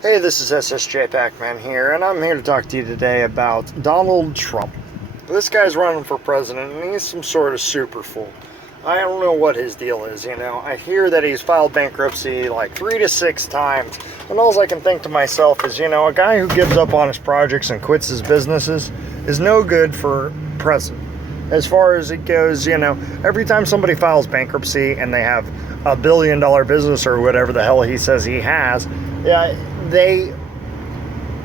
Hey, this is SSJ Pac-Man here, and I'm here to talk to you today about Donald Trump. This guy's running for president, and he's some sort of super fool. I don't know what his deal is, I hear that he's filed bankruptcy like 3 to 6 times, and all I can think to myself is, a guy who gives up on his projects and quits his businesses is no good for president. As far as it goes, every time somebody files bankruptcy and they have a $1 billion business or whatever the hell he says he has, they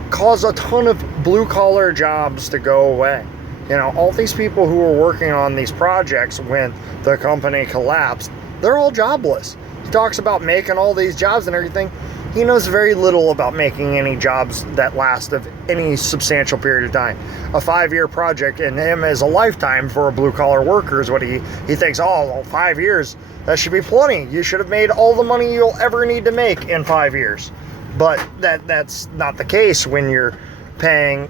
cause a ton of blue-collar jobs to go away. All these people who were working on these projects when the company collapsed, they're all jobless. He talks about making all these jobs and everything. He knows very little about making any jobs that last of any substantial period of time. A 5-year project in him is a lifetime for a blue-collar worker is what he thinks, 5 years, that should be plenty. You should have made all the money you'll ever need to make in 5 years. But that's not the case when you're paying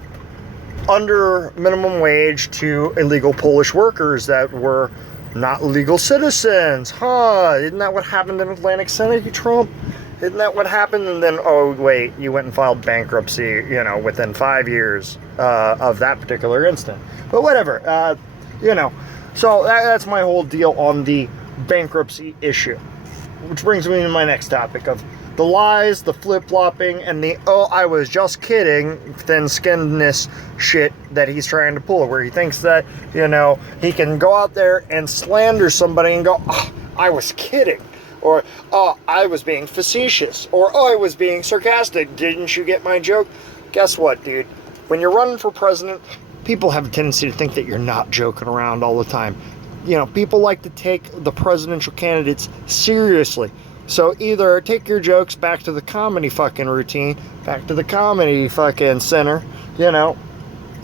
under minimum wage to illegal Polish workers that were not legal citizens. Isn't that what happened in Atlantic City, Trump? Isn't that what happened? And then, wait, you went and filed bankruptcy, within 5 years of that particular incident. But whatever, So that's my whole deal on the bankruptcy issue. Which brings me to my next topic of the lies, the flip-flopping, and the, I was just kidding, thin-skinnedness shit that he's trying to pull, where he thinks that, he can go out there and slander somebody and go, I was kidding. Or, I was being facetious. Or, I was being sarcastic. Didn't you get my joke? Guess what, dude? When you're running for president, people have a tendency to think that you're not joking around all the time. People like to take the presidential candidates seriously. So either take your jokes back to the comedy fucking routine, back to the comedy fucking center,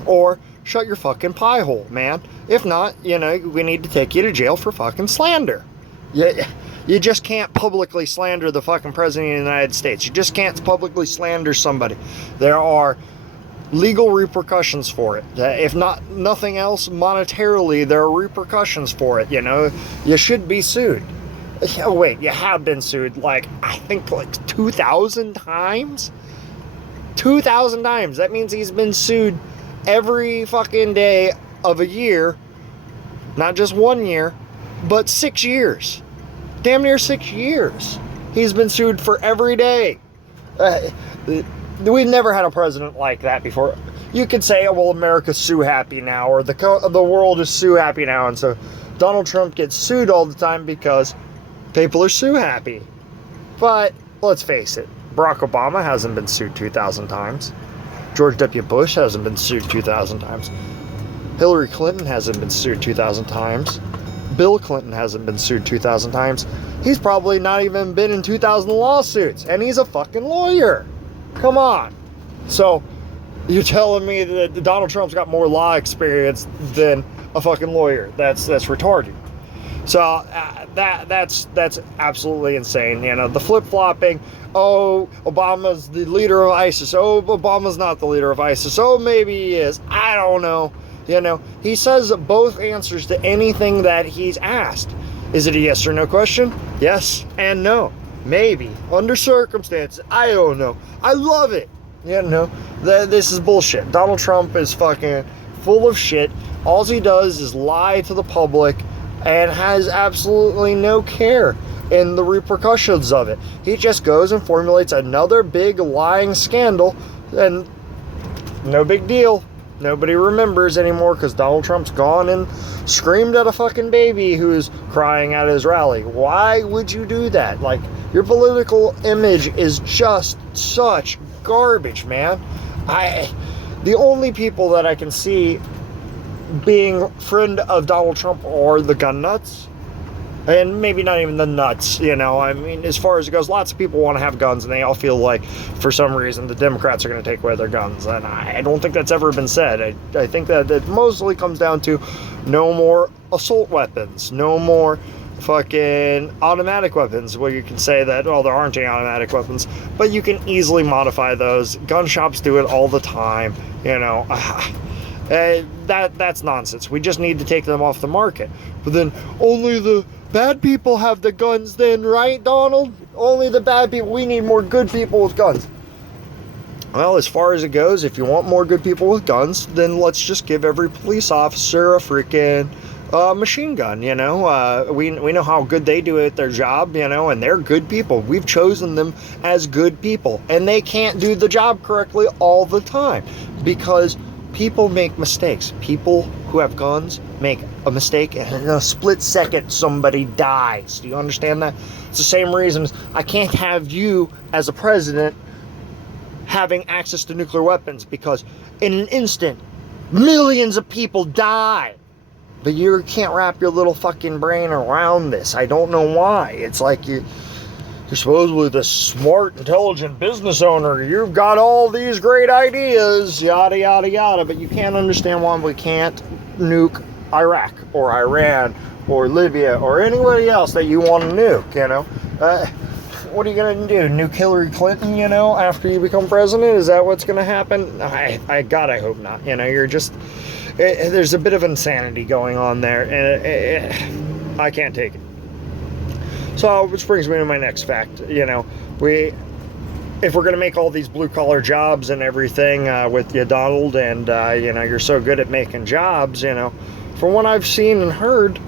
or shut your fucking pie hole, man. If not, we need to take you to jail for fucking slander. You just can't publicly slander the fucking president of the United States. You just can't publicly slander somebody. There are legal repercussions for it. If nothing else, monetarily, there are repercussions for it, You should be sued. Oh, wait, you have been sued, I think 2,000 times? 2,000 times. That means he's been sued every fucking day of a year. Not just 1 year, but 6 years. Damn near 6 years. He's been sued for every day. We've never had a president like that before. You could say, America's sue happy now, or the world is sue happy now, and so Donald Trump gets sued all the time because people are sue happy. But let's face it, Barack Obama hasn't been sued 2,000 times. George W. Bush hasn't been sued 2,000 times. Hillary Clinton hasn't been sued 2,000 times. Bill Clinton hasn't been sued 2,000 times. He's probably not even been in 2,000 lawsuits, and he's a fucking lawyer. Come on. So you're telling me that Donald Trump's got more law experience than a fucking lawyer? That's retarded. So that's absolutely insane. The flip-flopping, Obama's the leader of ISIS. Obama's not the leader of ISIS. Maybe he is. I don't know. He says both answers to anything that he's asked. Is it a yes or no question? Yes and no. Maybe. Under circumstances. I don't know. I love it. This is bullshit. Donald Trump is fucking full of shit. All he does is lie to the public and has absolutely no care in the repercussions of it. He just goes and formulates another big lying scandal, and no big deal. Nobody remembers anymore because Donald Trump's gone and screamed at a fucking baby who's crying at his rally. Why would you do that? Your political image is just such garbage, man. The only people that I can see being friend of Donald Trump are the gun nuts. And maybe not even the nuts, as far as it goes, lots of people want to have guns, and they all feel like, for some reason, the Democrats are going to take away their guns. And I don't think that's ever been said. I think that it mostly comes down to no more assault weapons, no more fucking automatic weapons, where you can say that, there aren't any automatic weapons, but you can easily modify those. Gun shops do it all the time, That's nonsense. We just need to take them off the market. But then only the bad people have the guns then, right, Donald? Only the bad people. We need more good people with guns. Well, as far as it goes, if you want more good people with guns, then let's just give every police officer a freaking machine gun, you know. We know how good they do at their job, you know, and they're good people. We've chosen them as good people, and they can't do the job correctly all the time because people make mistakes. People who have guns make a mistake, and in a split second, somebody dies. Do you understand that? It's the same reason I can't have you as a president having access to nuclear weapons, because in an instant, millions of people die. But you can't wrap your little fucking brain around this. I don't know why. It's like you're supposedly the smart, intelligent business owner. You've got all these great ideas, yada, yada, yada, but you can't understand why we can't nuke Iraq or Iran or Libya or anybody else that you want to nuke, you know? What are you going to do? Nuke Hillary Clinton, you know, after you become president? Is that what's going to happen? God, I hope not. You know, you're just... there's a bit of insanity going on there, and I can't take it. So, which brings me to my next fact. You know, if we're going to make all these blue-collar jobs and everything with you, Donald, and, you know, you're so good at making jobs, you know, from what I've seen and heard,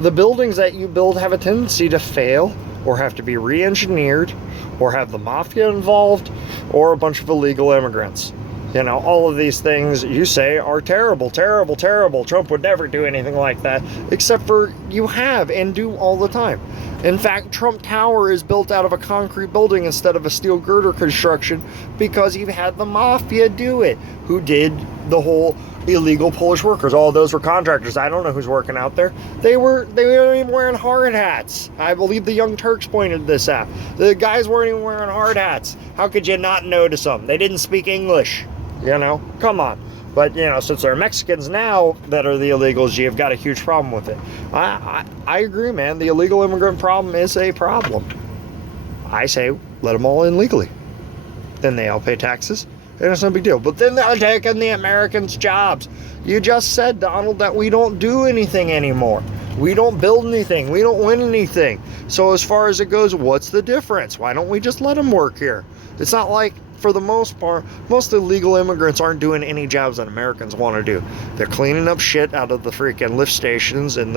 the buildings that you build have a tendency to fail, or have to be re-engineered, or have the mafia involved, or a bunch of illegal immigrants. You know, all of these things you say are terrible, terrible, terrible. Trump would never do anything like that, except for you have and do all the time. In fact, Trump Tower is built out of a concrete building instead of a steel girder construction because you've had the mafia do it, who did the whole illegal Polish workers. All of those were contractors. I don't know who's working out there. They weren't even wearing hard hats. I believe the Young Turks pointed this out. The guys weren't even wearing hard hats. How could you not notice them? They didn't speak English. You know, come on. But, you know, since they're Mexicans now that are the illegals, you've got a huge problem with it. I agree, man. The illegal immigrant problem is a problem. I say let them all in legally. Then they all pay taxes, and it's no big deal. But then they're taking the Americans' jobs. You just said, Donald, that we don't do anything anymore. We don't build anything. We don't win anything. So as far as it goes, what's the difference? Why don't we just let them work here? It's not like, for the most part, most illegal immigrants aren't doing any jobs that Americans want to do. They're cleaning up shit out of the freaking lift stations and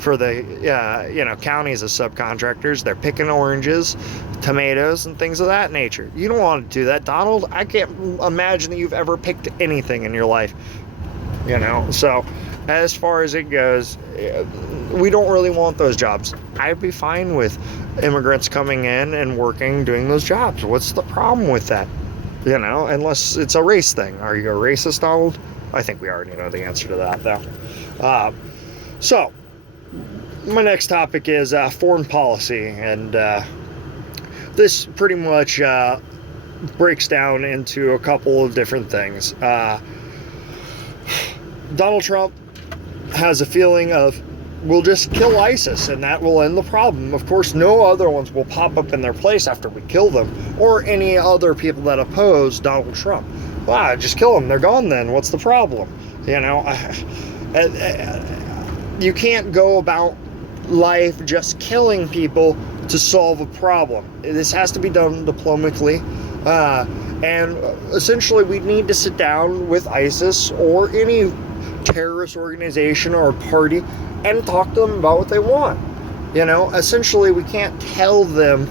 for the you know, counties as subcontractors. They're picking oranges, tomatoes, and things of that nature. You don't want to do that, Donald. I can't imagine that you've ever picked anything in your life. You know, so as far as it goes, we don't really want those jobs. I'd be fine with immigrants coming in and working, doing those jobs. What's the problem with that? You know, unless it's a race thing. Are you a racist, Donald? I think we already know the answer to that, though. So, my next topic is foreign policy, and this pretty much breaks down into a couple of different things. Donald Trump has a feeling of, we'll just kill ISIS and that will end the problem. Of course, no other ones will pop up in their place after we kill them, or any other people that oppose Donald Trump. Wow, just kill them. They're gone then. What's the problem? You know, you can't go about life just killing people to solve a problem. This has to be done diplomatically. And essentially, we need to sit down with ISIS or any terrorist organization or party and talk to them about what they want. You know, essentially, we can't tell them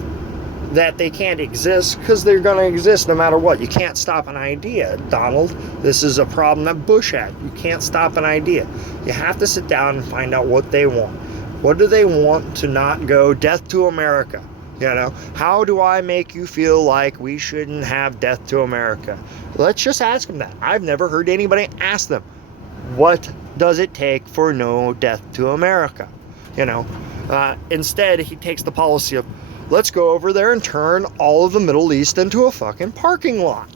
that they can't exist, because they're going to exist no matter what. You can't stop an idea, Donald. This is a problem that Bush had. You can't stop an idea. You have to sit down and find out what they want. What do they want to not go death to America? You know, how do I make you feel like we shouldn't have death to America? Let's just ask them that. I've never heard anybody ask them, what does it take for no death to America? You know, instead he takes the policy of, let's go over there and turn all of the Middle East into a fucking parking lot.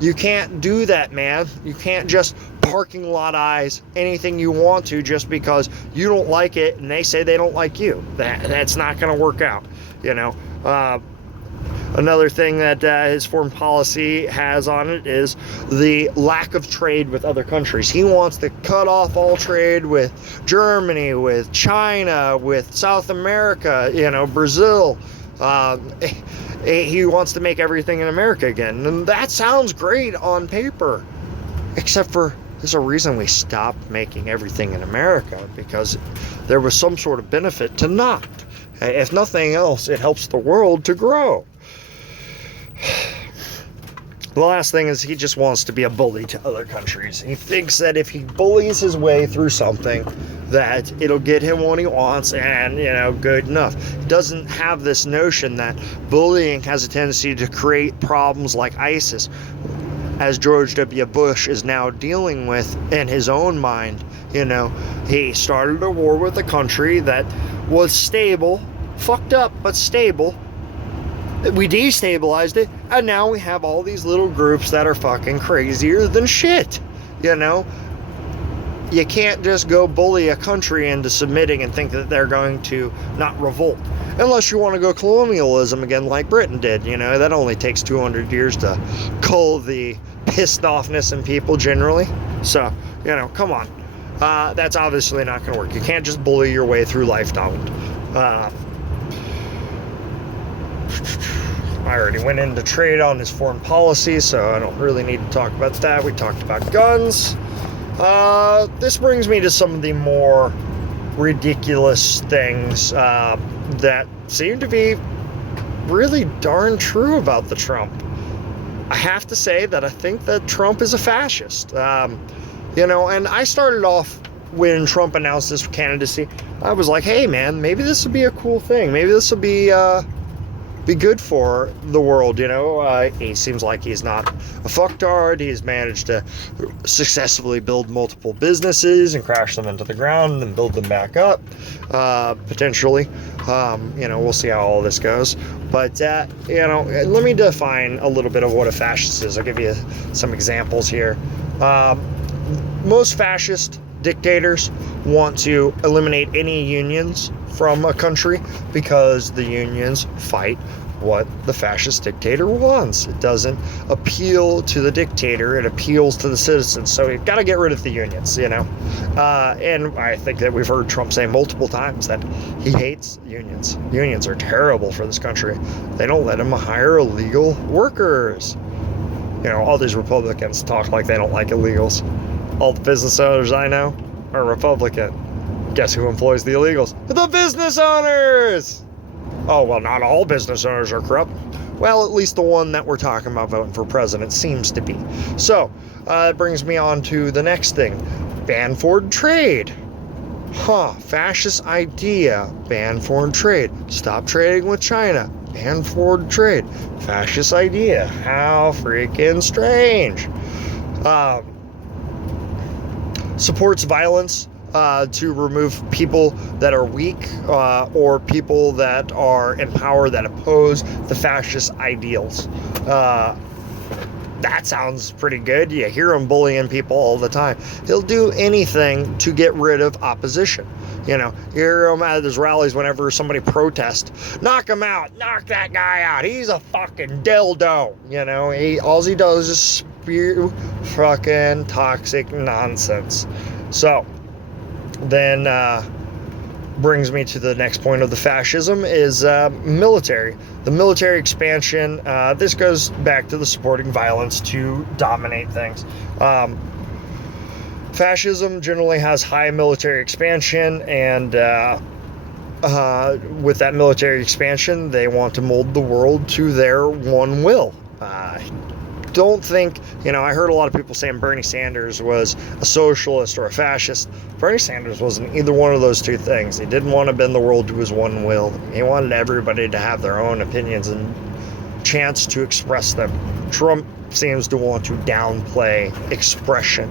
You can't do that, man. You can't just parking lot-ize anything you want to just because you don't like it and they say they don't like you. That's not going to work out, you know. Another thing that his foreign policy has on it is the lack of trade with other countries. He wants to cut off all trade with Germany, with China, with South America, you know, Brazil, He wants to make everything in America again. And that sounds great on paper. Except for, there's a reason we stopped making everything in America, because there was some sort of benefit to not. If nothing else, it helps the world to grow. The last thing is, he just wants to be a bully to other countries. He thinks that if he bullies his way through something, that it'll get him what he wants and, good enough. He doesn't have this notion that bullying has a tendency to create problems like ISIS, as George W. Bush is now dealing with in his own mind. He started a war with a country that was stable, fucked up, but stable. We destabilized it, and now we have all these little groups that are fucking crazier than shit. You can't just go bully a country into submitting and think that they're going to not revolt. Unless you want to go colonialism again like Britain did. That only takes 200 years to cull the pissed offness in people generally. So, come on. That's obviously not going to work. You can't just bully your way through life, Donald. I already went into trade on his foreign policy, so I don't really need to talk about that. We talked about guns. This brings me to some of the more ridiculous things that seem to be really darn true about the Trump. I have to say that I think that Trump is a fascist. And I started off when Trump announced his candidacy. I was like, hey man, maybe this would be a cool thing. Maybe this will be good for the world. He seems like he's not a fucktard. He's managed to successfully build multiple businesses and crash them into the ground and then build them back up, potentially. We'll see how all this goes. But, let me define a little bit of what a fascist is. I'll give you some examples here. Most fascist dictators want to eliminate any unions from a country because the unions fight what the fascist dictator wants. It doesn't appeal to the dictator, it appeals to the citizens. So you've got to get rid of the unions, And I think that we've heard Trump say multiple times that he hates unions. Unions are terrible for this country. They don't let him hire illegal workers. All these Republicans talk like they don't like illegals. All the business owners I know are Republican. Guess who employs the illegals? The business owners! Oh, well, not all business owners are corrupt. Well, at least the one that we're talking about voting for president seems to be. So, it brings me on to the next thing. Ban foreign trade. Fascist idea. Ban foreign trade. Stop trading with China. Ban foreign trade. Fascist idea. How freaking strange. Supports violence to remove people that are weak or people that are in power that oppose the fascist ideals. That sounds pretty good. You hear him bullying people all the time. He'll do anything to get rid of opposition. You hear him at his rallies whenever somebody protests. Knock him out. Knock that guy out. He's a fucking dildo. All he does is spew fucking toxic nonsense. So, then brings me to the next point of the fascism is military. The military expansion, this goes back to the supporting violence to dominate things. Fascism generally has high military expansion, and with that military expansion, they want to mold the world to their one will. Don't think, I heard a lot of people saying Bernie Sanders was a socialist or a fascist. Bernie Sanders wasn't either one of those two things. He didn't want to bend the world to his one will. He wanted everybody to have their own opinions and chance to express them. Trump seems to want to downplay expression.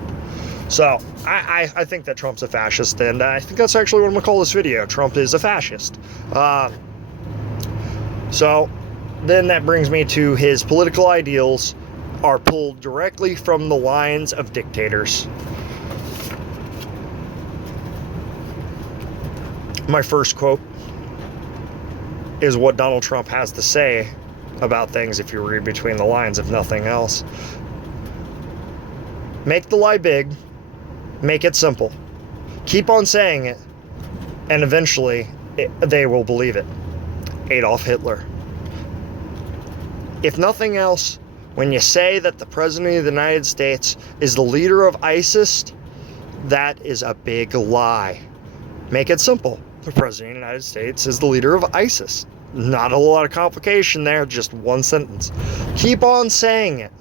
So, I think that Trump's a fascist, and I think that's actually what I'm going to call this video. Trump is a fascist. So, then that brings me to his political ideals are pulled directly from the lines of dictators. My first quote is what Donald Trump has to say about things if you read between the lines, if nothing else. Make the lie big, make it simple. Keep on saying it, and eventually they will believe it. Adolf Hitler. If nothing else, when you say that the President of the United States is the leader of ISIS, that is a big lie. Make it simple. The President of the United States is the leader of ISIS. Not a lot of complication there, just one sentence. Keep on saying it.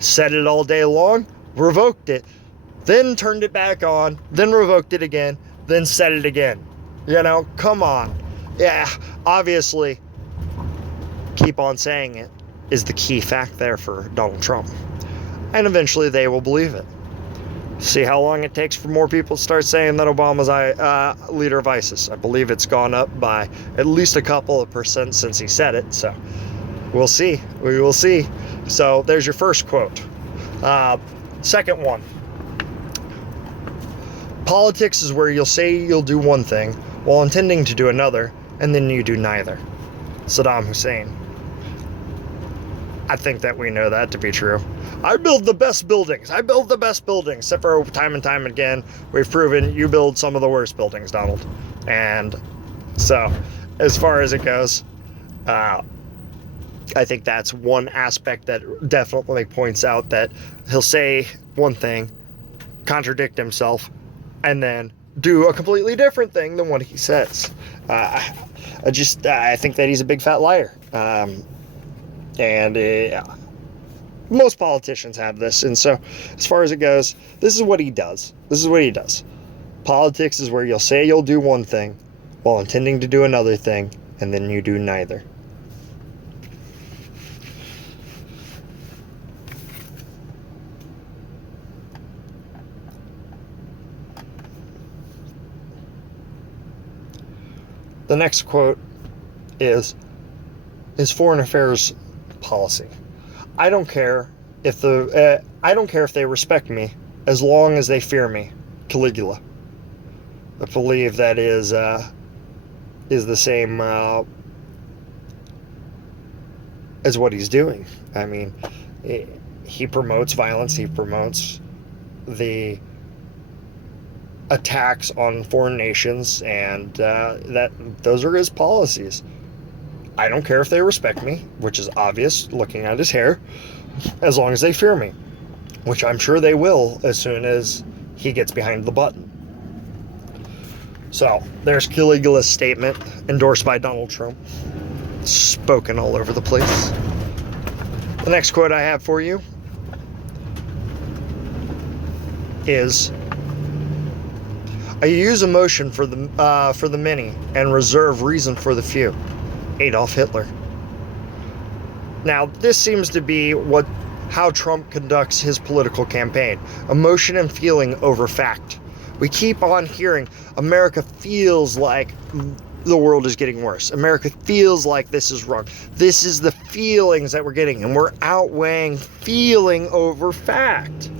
Said it all day long, revoked it, then turned it back on, then revoked it again, then said it again. You know, come on. Yeah, obviously, keep on saying it is the key fact there for Donald Trump. And eventually they will believe it. See how long it takes for more people to start saying that Obama's leader of ISIS. I believe it's gone up by at least a couple of percent since he said it. So we'll see. We will see. So there's your first quote. Second one. Politics is where you'll say you'll do one thing while intending to do another, and then you do neither. Saddam Hussein. I think that we know that to be true. I build the best buildings. I build the best buildings. Except for time and time again, we've proven you build some of the worst buildings, Donald. And so, as far as it goes, I think that's one aspect that definitely points out that he'll say one thing, contradict himself, and then do a completely different thing than what he says. I think that he's a big fat liar. Most politicians have this, and so as far as it goes, this is what he does. Politics is where you'll say you'll do one thing while intending to do another thing, and then you do neither. The next quote is his foreign affairs policy. I don't care if they respect me as long as they fear me. Caligula. I believe that is the same as what he's doing. I mean, he promotes violence. He promotes the attacks on foreign nations, and those are his policies. I don't care if they respect me, which is obvious looking at his hair, as long as they fear me, which I'm sure they will as soon as he gets behind the button. So, there's Caligula's statement, endorsed by Donald Trump, spoken all over the place. The next quote I have for you is, I use emotion for the many and reserve reason for the few. Adolf Hitler. Now, this seems to be how Trump conducts his political campaign. Emotion and feeling over fact. We keep on hearing America feels like the world is getting worse. America feels like this is wrong. This is the feelings that we're getting, and we're outweighing feeling over fact.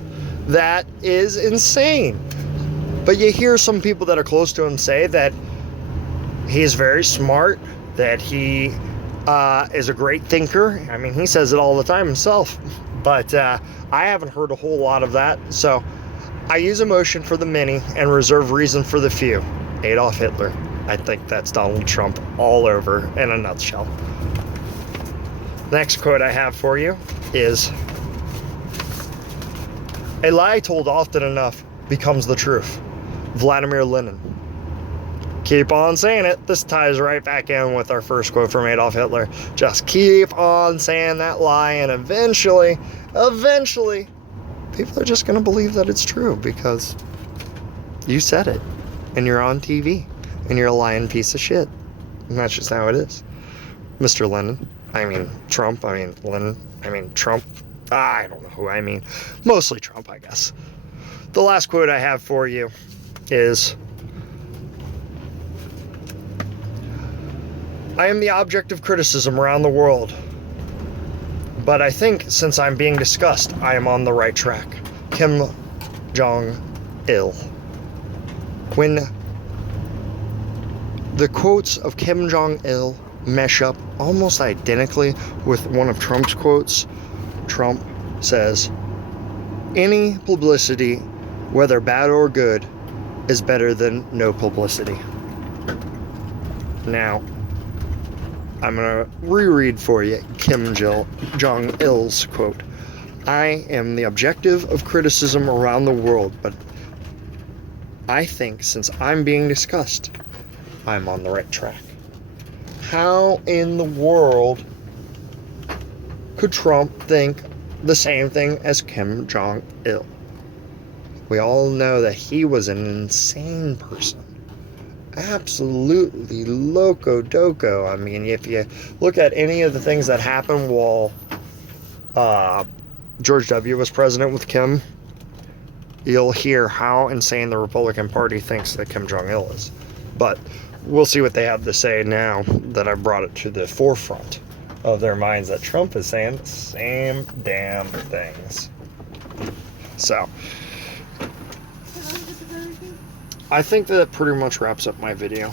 That is insane. But you hear some people that are close to him say that he is very smart, that he is a great thinker. I mean, he says it all the time himself. But I haven't heard a whole lot of that. So I use emotion for the many and reserve reason for the few. Adolf Hitler. I think that's Donald Trump all over in a nutshell. Next quote I have for you is, a lie told often enough becomes the truth. Vladimir Lenin. Keep on saying it. This ties right back in with our first quote from Adolf Hitler. Just keep on saying that lie, and eventually, people are just going to believe that it's true because you said it, and you're on TV, and you're a lying piece of shit. And that's just how it is. Mr. Lenin. Trump. Lenin. Trump. I don't know who I mean. Mostly Trump, I guess. The last quote I have for you is, I am the object of criticism around the world, but I think since I'm being discussed, I am on the right track. Kim Jong-il. When the quotes of Kim Jong-il mesh up almost identically with one of Trump's quotes, Trump says, any publicity, whether bad or good, is better than no publicity. Now, I'm going to reread for you Kim Jong-il's quote. I am the objective of criticism around the world, but I think since I'm being discussed, I'm on the right track. How in the world could Trump think the same thing as Kim Jong-il? We all know that he was an insane person. Absolutely loco-doco. I mean, if you look at any of the things that happened while George W. was president with Kim, you'll hear how insane the Republican Party thinks that Kim Jong-il is. But we'll see what they have to say now that I brought it to the forefront of their minds that Trump is saying the same damn things. So, I think that pretty much wraps up my video.